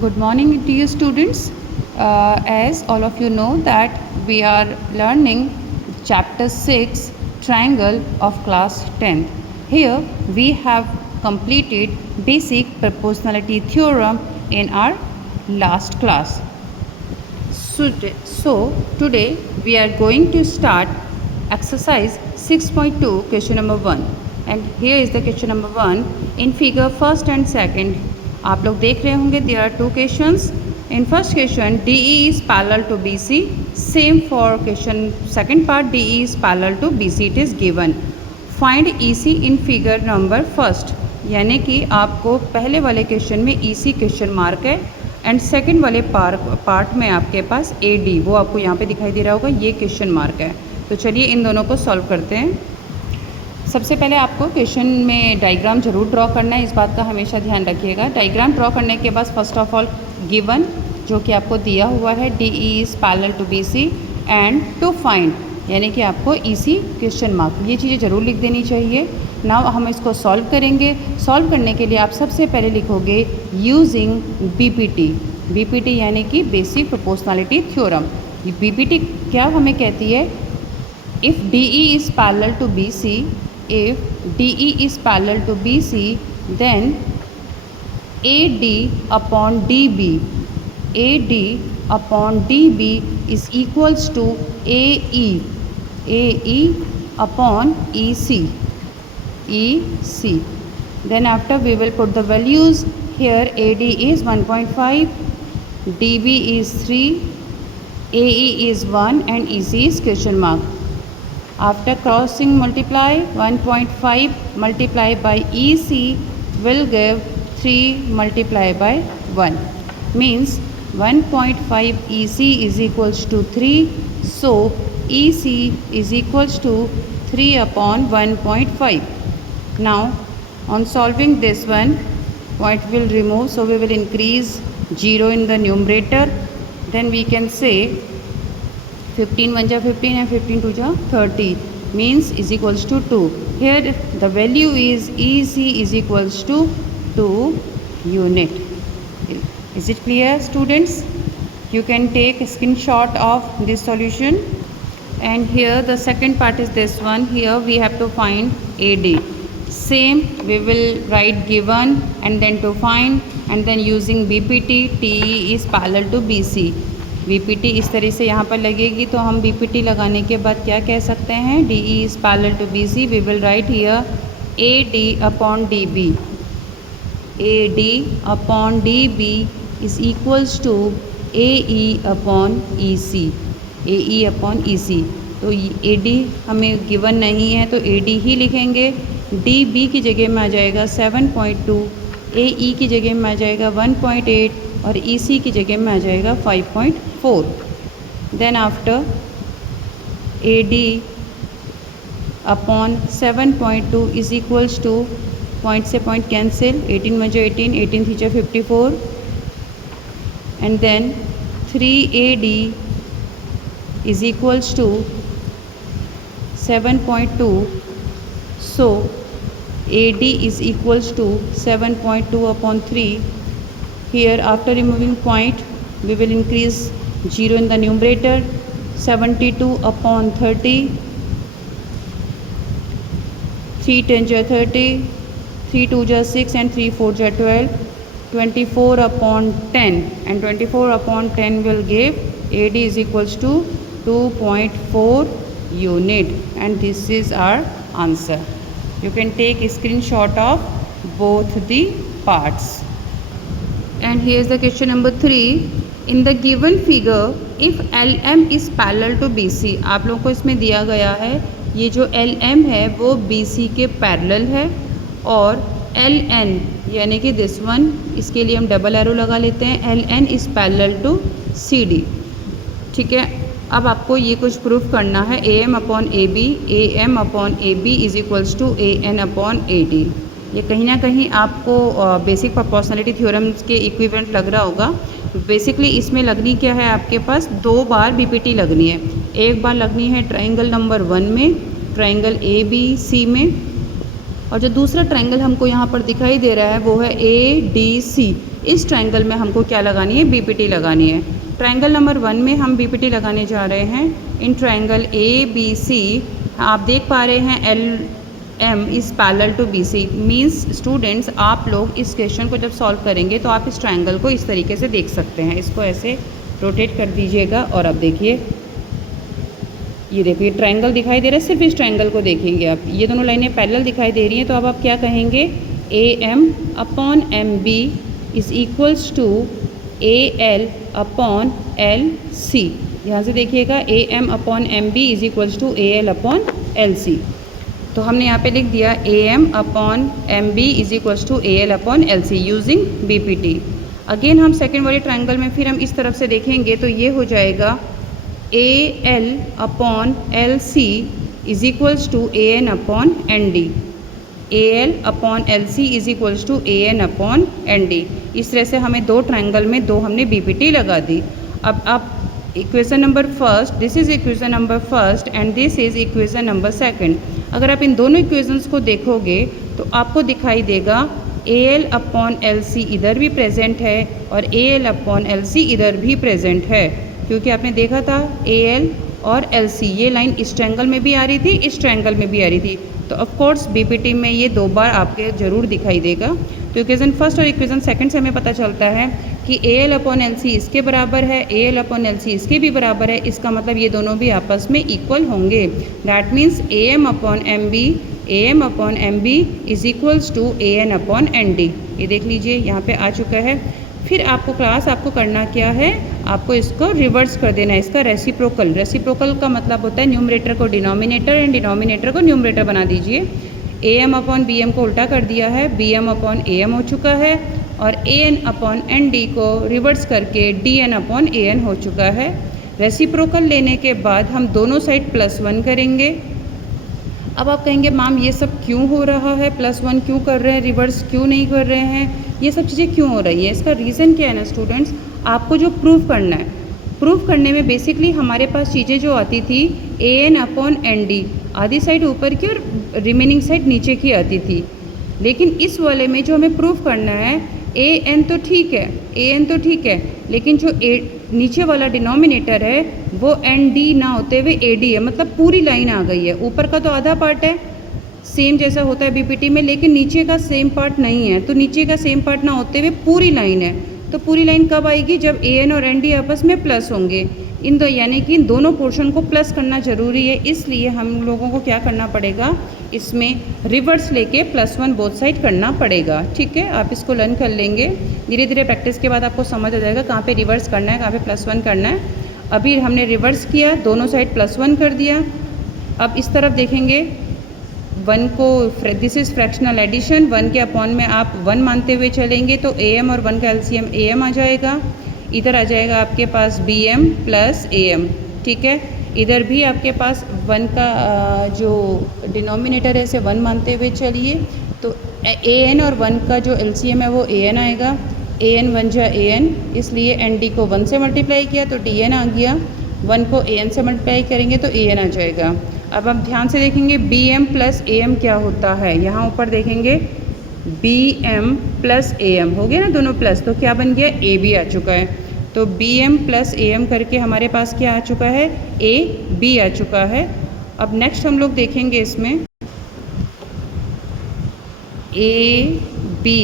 Good morning, dear students. As all of you know that we are learning chapter 6 triangle of class 10th. Here we have completed basic proportionality theorem in our last class. So today we are going to start exercise 6.2 question number 1, and here is the question number 1 in figure first and second. आप लोग देख रहे होंगे there are two questions. In first question DE is parallel to BC. Same for question second part, DE is parallel to BC. It is given. Find EC in figure number first. यानी कि आपको पहले वाले question में EC question mark है and second वाले part में आपके पास AD वो आपको यहाँ पे दिखाई दे रहा होगा, ये क्वेश्चन मार्क है. तो चलिए इन दोनों को सॉल्व करते हैं. सबसे पहले आपको क्वेश्चन में डायग्राम जरूर ड्रॉ करना है, इस बात का हमेशा ध्यान रखिएगा. डायग्राम ड्रॉ करने के बाद फर्स्ट ऑफ ऑल गिवन जो कि आपको दिया हुआ है DE is parallel to BC and to find यानी कि आपको EC क्वेश्चन मार्क, ये चीज़ें ज़रूर लिख देनी चाहिए. नाउ हम इसको सॉल्व करेंगे. सॉल्व करने के लिए आप सबसे पहले लिखोगे यूजिंग BPT यानी कि बेसिक प्रोपोर्शनलिटी थ्योरम. BPT क्या हमें कहती है? If DE is parallel to BC, if DE is parallel to BC, then AD upon DB is equals to AE upon EC. Then after we will put the values. Here AD is 1.5, DB is 3, AE is 1 and EC is question mark. After crossing multiply, 1.5 multiplied by EC will give 3 multiplied by 1. Means 1.5 EC is equals to 3. So EC is equals to 3 upon 1.5. Now on solving this one, point will remove. So we will increase 0 in the numerator. Then we can say 15 1 जा 15 and 15 2 जा 30 means is equals to 2. Here the value is EC is equals to 2 unit. Is it clear, students? You can take a screenshot of this solution. And here the second part is this one. Here we have to find AD. Same, we will write given and then to find, and then using BPT, TE is parallel to BC. BPT इस तरह से यहाँ पर लगेगी, तो हम BPT लगाने के बाद क्या कह सकते हैं? DE is parallel to BC. We will write here AD upon DB. AD upon DB is equals to AE upon EC. AE upon EC. तो AD हमें गिवन नहीं है तो AD ही लिखेंगे. DB की जगह में आ जाएगा 7.2, AE की जगह में आ जाएगा 1.8 और EC की जगह में आ जाएगा 5.4. Then after AD upon 7.2 is equals to point से point cancel, 18 1 18, 18 3 54, and then 3AD is equals to 7.2. So AD is equals to 7.2 upon 3. Here after removing point we will increase 0 in the numerator. 72 upon 30, 3 10 ja 30, 3 2 ja 6 and 3 4 ja 12. 24 upon 10 and 24 upon 10 will give AD is equals to 2.4 unit, and this is our answer. You can take a screenshot of both the parts. And here is the question number 3. In the given figure, if LM is parallel to BC, आप लोगों को इसमें दिया गया है ये जो LM है वो BC के पैरेलल है, और LN यानी कि दिस वन, इसके लिए हम डबल एरो लगा लेते हैं. LN is parallel to CD. ठीक है, अब आपको ये कुछ प्रूफ करना है. AM upon AB, AM upon AB is equals to AN upon AD. ये कहीं ना कहीं आपको बेसिक प्रोपोर्शनलिटी थ्योरम्स के इक्विवेलेंट लग रहा होगा. बेसिकली इसमें लगनी क्या है, आपके पास 2 बार BPT लगनी है. एक बार लगनी है ट्राइंगल नंबर 1 में, ट्राइंगल ABC में, और जो दूसरा ट्राइंगल हमको यहाँ पर दिखाई दे रहा है वो है ADC. इस ट्रायंगल में हमको क्या लगानी है, बीपीटी लगानी है। ट्रायंगल नंबर 1 में हम बीपीटी लगाने जा रहे हैं। इन ट्रायंगल ABC आप देख पा रहे हैं LM is parallel to BC। Means students आप लोग इस क्वेश्चन को जब सॉल्व करेंगे तो आप इस ट्रायंगल को इस तरीके से देख सकते हैं। इसको ऐसे रोटेट कर दीजिएगा और अब देखिए, ये देखिए ट्रायंगल दिखाई दे रहा है। सिर्फ इस ट्रायंगल को देखेंगे आप, ये दोनों लाइनें पैरेलल दिखाई दे रही हैं। तो अब आप क्या कहेंगे, AM upon MB is equals to AL upon LC। यहाँ से देखिएगा AM upon MB is equals to AL upon LC। तो हमने यहाँ पे लिख दिया AM upon MB is equals to AL upon LC using BPT। Again हम सेकेंड वाले ट्रायंगल में फिर हम इस तरफ से देखेंगे तो ये हो जाएगा AL upon LC is equals to AN upon ND। AL upon LC is equals to AN upon ND। इस तरह से हमें दो ट्रायंगल में दो हमने BPT लगा दी। अब आप equation number first, this is equation number first and this is equation number second. अगर आप इन दोनों इक्वेशंस को देखोगे तो आपको दिखाई देगा AL अपॉन LC इधर भी प्रेजेंट है और AL अपॉन LC इधर भी प्रेजेंट है, क्योंकि आपने देखा था AL और LC ये लाइन इस ट्रायंगल में भी आ रही थी, इस ट्रायंगल में भी आ रही थी। तो ऑफ कोर्स BPT में ये दो बार आपके ज़रूर दिखाई देगा। तो इक्वेशन फर्स्ट और इक्वेशन सेकंड से हमें पता चलता है कि AL अपॉन LC इसके बराबर है, AL अपॉन LC इसके भी बराबर है। इसका मतलब ये दोनों भी आपस में इक्वल होंगे। That means AM upon MB is equals to AN upon ND। ये देख लीजिए यहाँ पे आ चुका है। फिर आपको करना क्या है, आपको इसको रिवर्स कर देना है, इसका रेसिप्रोकल। रेसिप्रोकल का मतलब होता है न्यूमरेटर को डिनोमिनेटर एंड डिनोमिनेटर को न्यूमरेटर बना दीजिए। AM अपॉन BM को उल्टा कर दिया है, BM अपॉन AM हो चुका है और AN अपॉन ND को रिवर्स करके DN अपॉन AN हो चुका है। रेसिप्रोकल लेने के बाद हम दोनों साइड +1 करेंगे। अब आप कहेंगे मैम ये सब क्यों हो रहा है, +1 क्यों कर रहे हैं, रिवर्स क्यों नहीं कर रहे हैं, ये सब चीज़ें क्यों हो रही है? इसका रीज़न क्या है ना स्टूडेंट्स, आपको जो प्रूव करना है, प्रूव करने में बेसिकली हमारे पास चीज़ें जो आती थी AN अपॉन ND, आधी साइड ऊपर की और रिमेनिंग साइड नीचे की आती थी। लेकिन इस वाले में जो हमें प्रूव करना है AN तो ठीक है, लेकिन जो नीचे वाला डिनोमिनेटर है वो ND ना होते हुए AD है, मतलब पूरी लाइन आ गई है। ऊपर का तो आधा पार्ट है सेम जैसा होता है BPT में, लेकिन नीचे का सेम पार्ट नहीं है। तो नीचे का सेम पार्ट ना होते हुए पूरी लाइन है। तो पूरी लाइन कब आएगी, जब AN और ND आपस में प्लस होंगे। यानी कि इन दोनों पोर्शन को प्लस करना ज़रूरी है। इसलिए हम लोगों को क्या करना पड़ेगा, इसमें रिवर्स लेके +1 बोथ साइड करना पड़ेगा। ठीक है, आप इसको लर्न कर लेंगे। धीरे धीरे प्रैक्टिस के बाद आपको समझ आ जाएगा कहाँ पे रिवर्स करना है, कहाँ पे +1 करना है। अभी हमने रिवर्स किया, दोनों साइड +1 कर दिया। अब इस तरफ देखेंगे 1 को, दिस इज़ फ्रैक्शनल एडिशन, 1 के अपॉन में आप 1 मानते हुए चलेंगे तो AM और 1 का LCM AM आ जाएगा। इधर आ जाएगा आपके पास BM प्लस AM। ठीक है, इधर भी आपके पास 1 का जो डिनोमिनेटर है इसे 1 मानते हुए चलिए तो AN और 1 का जो LCM है वो AN आएगा। AN 1 जा AN, इसलिए ND को 1 से मल्टीप्लाई किया तो DN आ गया। 1 को AN से मल्टीप्लाई करेंगे तो AN आ जाएगा। अब हम ध्यान से देखेंगे BM प्लस AM क्या होता है। यहाँ ऊपर देखेंगे BM प्लस AM हो गया ना, दोनों प्लस, तो क्या बन गया, AB आ चुका है। तो BM प्लस AM करके हमारे पास क्या आ चुका है, AB आ चुका है। अब नेक्स्ट हम लोग देखेंगे इसमें AB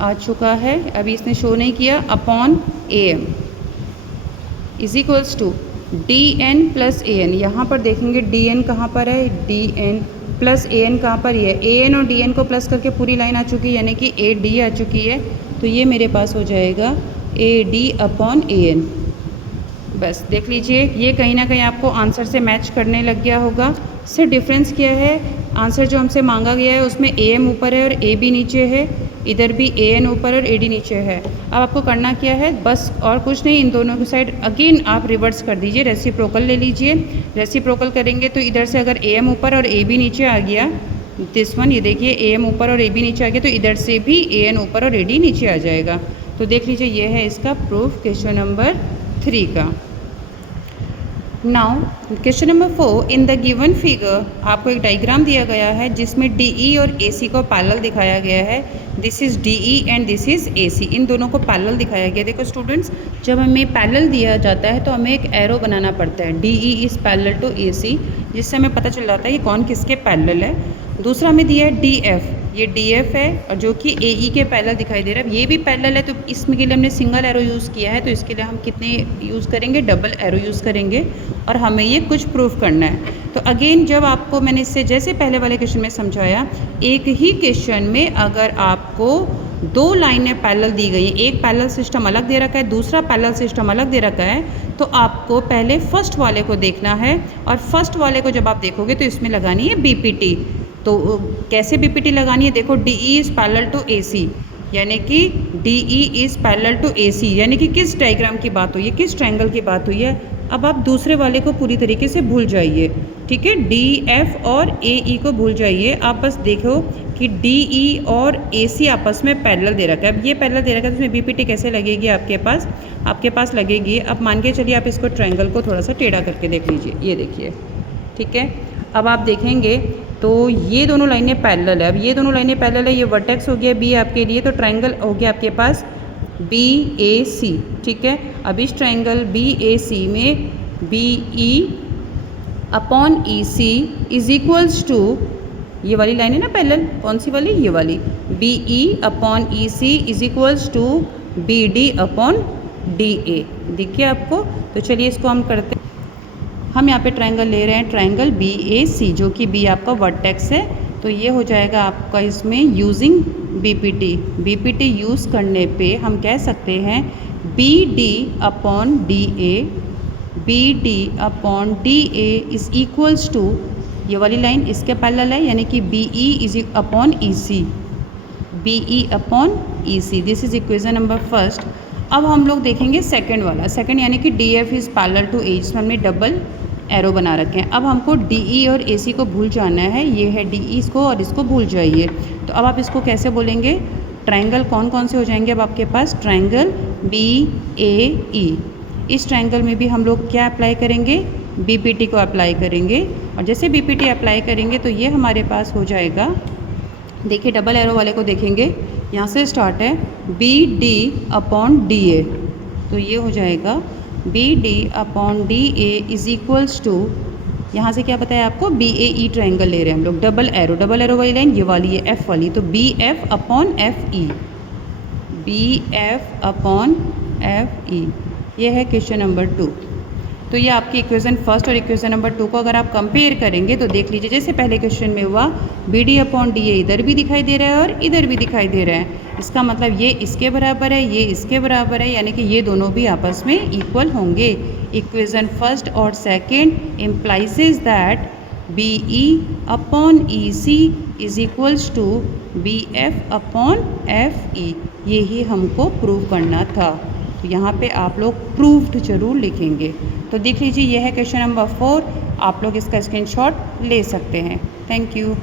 आ चुका है, अभी इसने शो नहीं किया, upon AM is equals to DN plus AN। यहाँ पर देखेंगे DN कहाँ पर है, DN प्लस AN कहाँ पर है, AN और DN को प्लस करके पूरी लाइन आ चुकी है, यानी कि AD आ चुकी है। तो ये मेरे पास हो जाएगा AD अपॉन AN। बस देख लीजिए, ये कहीं ना कहीं आपको आंसर से मैच करने लग गया होगा। सिर्फ डिफरेंस क्या है, आंसर जो हमसे मांगा गया है उसमें AM ऊपर है और AB नीचे है, इधर भी AN ऊपर और AD नीचे है। अब आपको करना क्या है, बस और कुछ नहीं, इन दोनों की साइड अगेन आप रिवर्स कर दीजिए, रेसिप्रोकल ले लीजिए। रेसिप्रोकल करेंगे तो इधर से अगर AM ऊपर और AB नीचे आ गया, दिस वन, ये देखिए AM ऊपर और AB नीचे आ गया, तो इधर से भी AN ऊपर और AD नीचे आ जाएगा। तो देख लीजिए, ये है इसका प्रूफ क्वेश्चन नंबर 3 का। Now question number 4, in the given figure आपको एक डायग्राम दिया गया है जिसमें DE और AC को पैरेलल दिखाया गया है। This is DE and this is AC, इन दोनों को पैरेलल दिखाया गया। देखो स्टूडेंट्स, जब हमें पैरेलल दिया जाता है तो हमें एक एरो बनाना पड़ता है, DE is parallel to AC, जिससे हमें पता चल जाता है कि कौन किसके पैरेलल है। दूसरा हमें दिया है DF, ये DF है और जो कि AE के पैरेलल दिखाई दे रहा है, ये भी पैरेलल है। तो इसमें के लिए हमने सिंगल एरो यूज़ किया है, तो इसके लिए हम कितने यूज़ करेंगे, डबल एरो यूज़ करेंगे और हमें ये कुछ प्रूफ करना है। तो अगेन जब आपको मैंने इससे जैसे पहले वाले क्वेश्चन में समझाया, एक ही क्वेश्चन में अगर आपको दो लाइनें पैरेलल दी गई हैं, एक पैरेलल सिस्टम अलग दे रखा है, दूसरा पैरेलल सिस्टम अलग दे रखा है, तो आपको पहले फर्स्ट वाले को देखना है और फर्स्ट वाले को जब आप देखोगे तो इसमें लगानी है BPT। तो कैसे BPT लगानी है, देखो DE is parallel to AC, यानी कि DE is parallel to AC, यानी कि किस डायग्राम की बात हुई है, किस ट्रायंगल की बात हुई है। अब आप दूसरे वाले को पूरी तरीके से भूल जाइए, ठीक है, DF और AE को भूल जाइए। आप बस देखो कि DE और AC आपस में पैरेलल दे रखा है। अब ये पैरेलल दे रखा है तो इसमें BPT कैसे लगेगी आपके पास लगेगी। अब मान के चलिए आप इसको ट्रायंगल को थोड़ा सा टेढ़ा करके देख लीजिए, ये देखिए, ठीक है। अब आप देखेंगे तो ये दोनों लाइनें पैरेलल है। अब ये दोनों लाइनें पैरेलल है, ये वर्टेक्स हो गया B आपके लिए, तो ट्रायंगल हो गया आपके पास BAC, ठीक है। अब इस ट्रायंगल BAC में BE upon EC is equals to, ये वाली लाइन है ना पैरेलल, कौन सी वाली, ये वाली, BE upon EC is equals to BD upon DA, देखिए आपको। तो चलिए इसको हम करते हैं। हम यहाँ पे ट्रायंगल ले रहे हैं, ट्रायंगल BAC, जो कि B आपका वर्टेक्स है। तो ये हो जाएगा आपका इसमें यूजिंग BPT यूज़ करने पे हम कह सकते हैं BD upon DA is equals to, ये वाली लाइन इसके पैरेलल है, यानी कि BE is upon EC, this is equation number first. अब हम लोग देखेंगे सेकंड वाला, सेकंड यानी कि DF is parallel to A, जिसमें हमने डबल एरो बना रखे हैं। अब हमको DE और AC को भूल जाना है, ये है DE, इसको और इसको भूल जाइए। तो अब आप इसको कैसे बोलेंगे, ट्रायंगल कौन कौन से हो जाएंगे अब आपके पास, ट्रायंगल BAE। इस ट्रायंगल में भी हम लोग क्या अप्लाई करेंगे, BPT को अप्लाई करेंगे। और जैसे BPT अप्लाई करेंगे तो ये हमारे पास हो जाएगा, देखिए डबल एरो वाले को देखेंगे, यहाँ से स्टार्ट है BD अपॉन DA, तो ये हो जाएगा BD upon DA is equals to, यहाँ से क्या बताया आपको, BAE ट्रायंगल ले रहे हैं हम लोग, डबल एरो वाली लाइन ये वाली है F वाली, तो BF अपॉन FE, ये है क्वेश्चन नंबर 2। तो ये आपकी इक्वेशन फर्स्ट और इक्वेशन नंबर 2 को अगर आप कंपेयर करेंगे तो देख लीजिए, जैसे पहले क्वेश्चन में हुआ BD अपॉन DA इधर भी दिखाई दे रहा है और इधर भी दिखाई दे रहा है, इसका मतलब ये इसके बराबर है, ये इसके बराबर है, यानी कि ये दोनों भी आपस में इक्वल होंगे। इक्वेशन फर्स्ट और second implies that BE upon EC is equals to BF upon FE, यही हमको प्रूव करना था। तो यहाँ पे आप लोग प्रूव्ड जरूर लिखेंगे। तो देख लीजिए, यह है क्वेश्चन नंबर 4, आप लोग इसका स्क्रीनशॉट ले सकते हैं। Thank you.